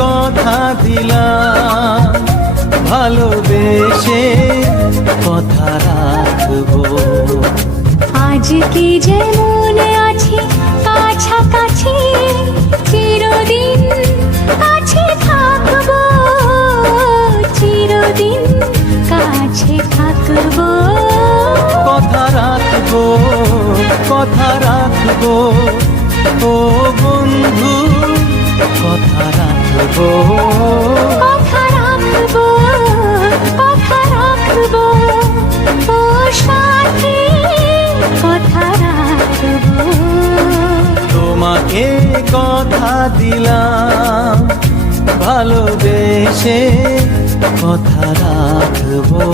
কথা দিলাম, ভালোবেসে কথা রাখবো। আজকে যেমন আছি কাছাকাছি, চিরদিন কাছে থাকবো, চিরদিন কাছে থাকবো। কথা রাখবো, কথা রাখবো, ও বন্ধু কথা রাখবো। কথা রাখবো, কথা রাখবো, ও সাথী কথা রাখবো। তোমাকে কথা দিলাম, ভালোবেসে কথা রাখবো।